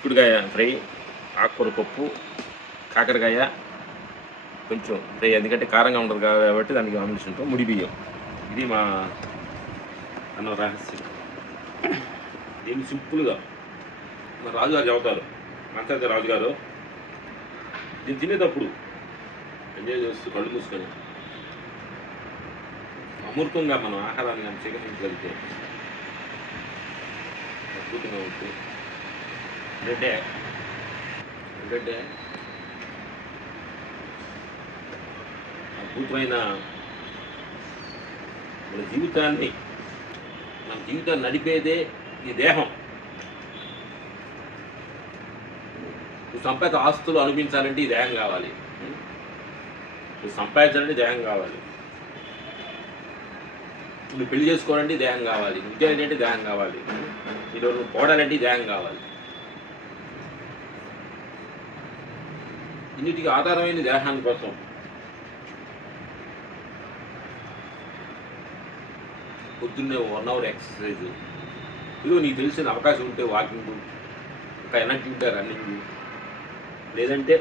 చిక్కుడుకాయ ఫ్రై, ఆకుకూర పప్పు, కాకరకాయ కొంచెం ఫ్రై, ఎందుకంటే కారంగా ఉండదు కాబట్టి దానికి కాంబినేషన్తో ముడి బియ్యం. ఇది మా అన్న రహస్యం. దీన్ని సింపుల్గా మా రాజుగారు చెబుతారు, మంత్రాజ రాజుగారు. దీన్ని తినేటప్పుడు ఎంజాయ్ చేస్తూ కళ్ళు మూసుకొని అమృతంగా మనం ఆహారాన్ని కానీ స్వీకరించగలిగితే అద్భుతంగా ఉంటుంది. ఏంటంటే అద్భుతమైన మన జీవితాన్ని నడిపేదే ఈ దేహం. నువ్వు సంపాద ఆస్తులు అనిపించాలంటే ఈ దేహం కావాలి. నువ్వు సంపాదించాలంటే దేహం కావాలి. నువ్వు పెళ్లి చేసుకోవాలంటే దేహం కావాలి. ఉద్యోగం అంటే దేహం కావాలి. ఈరోజు నువ్వు పోడాలంటే దేహం కావాలి. ఇన్నిటికి ఆధారమైన దేహాన్ని కోసం పొద్దున్నే 1 అవర్ ఎక్సర్సైజు, ఇదిగో నీకు తెలిసిన అవకాశం ఉంటే వాకింగ్, ఇంకా ఎనర్జీ ఉంటే రన్నింగ్, లేదంటే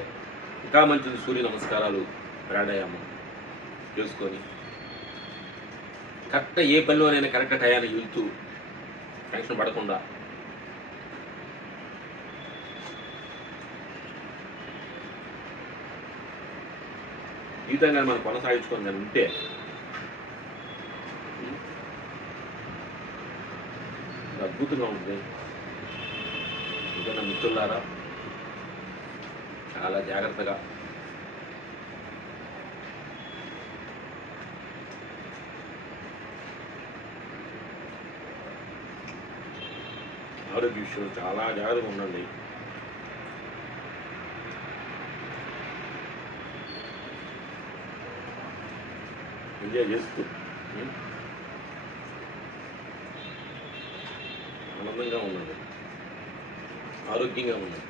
ఇంకా మంచిది సూర్య నమస్కారాలు, ప్రాణాయామం చేసుకొని కరెక్ట్గా ఏ పనిలోనైనా కరెక్ట్ టయానికి వెళ్తూ టెన్షన్ పడకుండా జీవితంగా మనం కొనసాగించుకొని కానీ ఉంటే అద్భుతంగా ఉంటుంది. ఇంకా మిత్రులారా, చాలా జాగ్రత్తగా ఆరోగ్య విషయంలో చాలా జాగ్రత్తగా ఉండండి. ఎంజాయ్ చేస్తూ ఆనందంగా ఉండండి, ఆరోగ్యంగా ఉండండి.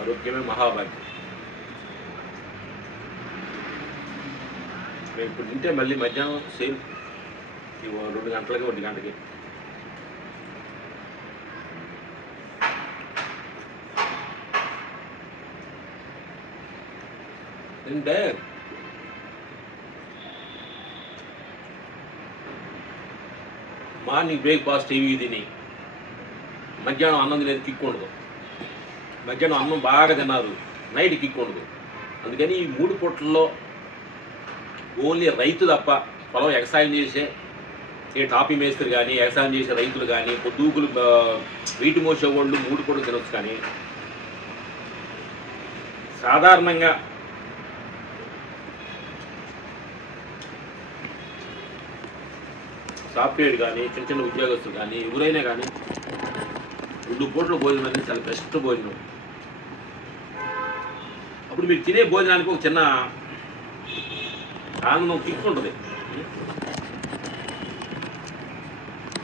ఆరోగ్యమే మహాభాగ్యం. మేము ఇప్పుడు తింటే మళ్ళీ మధ్యాహ్నం సేమ్ 2 గంటలకి 1 గంటకి తింటే మార్నింగ్ బ్రేక్ఫాస్ట్ ఇవి తిని మధ్యాహ్నం అన్నం తినేది కిక్ ఉండదు. మధ్యాహ్నం అన్నం బాగా తిన్నారు, నైట్ కిక్ ఉండదు. అందుకని ఈ 3 పూటల్లో ఓన్లీ రైతు తప్ప, పొలం వ్యవసాయం చేసే ఏ టాపీ మేస్త్రి కానీ, వ్యవసాయం చేసే రైతులు కానీ, పొద్దుగులు వీటి మోసే వాళ్ళు 3 పూటలు తినొచ్చు. కానీ సాధారణంగా సాఫ్ట్వేర్ కానీ, చిన్న చిన్న ఉద్యోగస్తులు కానీ, ఎవరైనా కానీ 2 పూటల భోజనం అనేది చాలా బెస్ట్ భోజనం. అప్పుడు మీరు తినే భోజనానికి ఒక చిన్న ఆనందం కిక్ ఉంటుంది.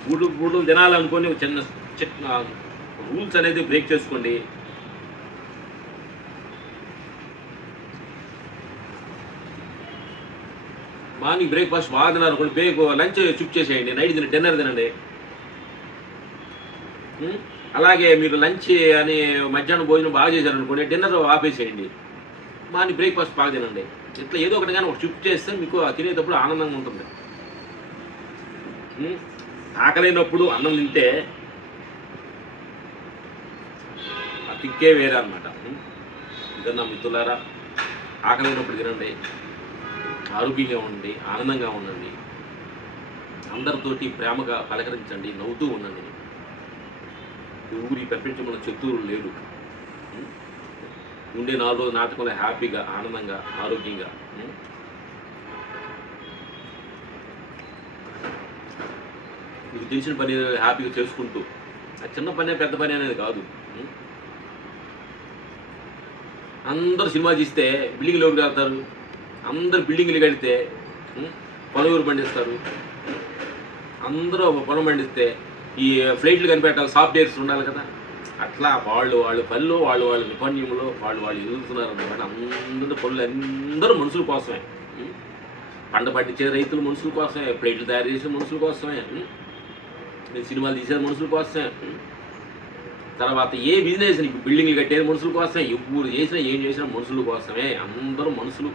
3 పూటలు తినాలనుకొని ఒక చిన్న రూల్స్ అనేది బ్రేక్ చేసుకోండి. మార్నింగ్ బ్రేక్ఫాస్ట్ బాగా తిన్నారు అనుకోండి, లంచ్ షిఫ్ట్ చేసేయండి, నైట్ డిన్నర్ తినండి. అలాగే మీరు లంచ్ అని మధ్యాహ్నం భోజనం బాగా చేశారనుకోండి, డిన్నర్ ఆపేసేయండి, మార్నింగ్ బ్రేక్ఫాస్ట్ బాగా తినండి. ఇట్లా ఏదో ఒకటి కానీ ఒక షిఫ్ట్ చేస్తే మీకు తినేటప్పుడు ఆనందంగా ఉంటుంది. ఆకలైనప్పుడు అన్నం తింటే ఆ కిక్కే వేరే అనమాట. ఇంకా నా మిత్రులారా, ఆకలైనప్పుడు తినండి, ఆరోగ్యంగా ఉండండి, ఆనందంగా ఉండండి, అందరితోటి ప్రేమగా పలకరించండి, నవ్వుతూ ఉండండి. ఊరి ప్రపంచంలో శత్రువులు లేడు. ఉండే 4 రోజుల నాటకంలో హ్యాపీగా, ఆనందంగా, ఆరోగ్యంగా మీకు తెలిసిన పని హ్యాపీగా చేసుకుంటూ, అది చిన్న పని పెద్ద పని అనేది కాదు. అందరూ సినిమా తీస్తే బిల్డింగ్లోకి వెళ్తారు, అందరు బిల్డింగ్లు కడితే పొలం పండిస్తారు, అందరూ పొలం పండిస్తే ఈ ఫ్లైట్లు కనిపెట్టాలి, సాఫ్ట్వేర్స్ ఉండాలి కదా. అట్లా వాళ్ళ పనిలో వాళ్ళ నిపుణ్యంలో వాళ్ళు ఎదుగుతున్నారు అన్నమాట. అందరూ పనులు అందరూ మనుషుల కోసమే. పంట పండించే రైతులు మనుషుల కోసమే, ప్లేట్లు తయారు చేసే మనుషుల కోసమే, నేను సినిమాలు తీసేది మనుషుల కోసమే, తర్వాత ఏ బిజినెస్ నీకు బిల్డింగ్లు కట్టేది మనుషుల కోసమే, ఎప్పుడు చేసినా ఏం చేసినా మనుషుల కోసమే. అందరూ మనుషులు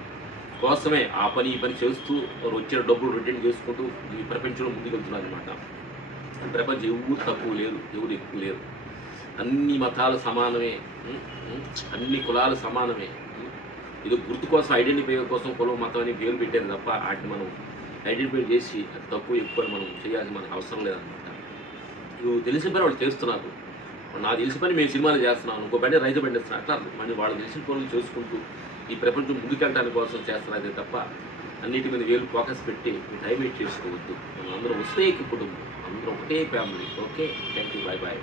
కోసమే ఆ పని ఈ పని చేస్తూ వచ్చిన డబ్బులు రిటర్న్ చేసుకుంటూ ఈ ప్రపంచంలో ముందుకెళ్తున్నారు అనమాట. ప్రపంచం ఎవరు తక్కువ లేరు, ఎవరు ఎక్కువ లేరు. అన్ని మతాలు సమానమే, అన్ని కులాలు సమానమే. ఇది గుర్తు కోసం, ఐడెంటిఫై కోసం కులం మతం అని పేరు పెట్టేది తప్ప వాటిని మనం ఐడెంటిఫై చేసి అది తక్కువ ఎక్కువ మనం చేయాల్సి మనకు అవసరం లేదనమాట. ఇవి తెలిసిన పని వాళ్ళు చేస్తున్నారు. నాకు తెలిసిన పని మేము సినిమాలు చేస్తున్నాం, ఇంకో పని రైతు పండిస్తున్నాం. అట్లా మళ్ళీ వాళ్ళు తెలిసిన పనులు చేసుకుంటూ ఈ ప్రపంచం ముందుకెళ్ళడానికి కోసం చేస్తున్నదే తప్ప అన్నిటి మీద వేలు ఫోకస్ పెట్టి టైం వేస్ట్ చేసుకోవద్దు. మనం అందరం వస్తే కుటుంబం, అందరం ఒకటే family. Okay, thank you, bye bye.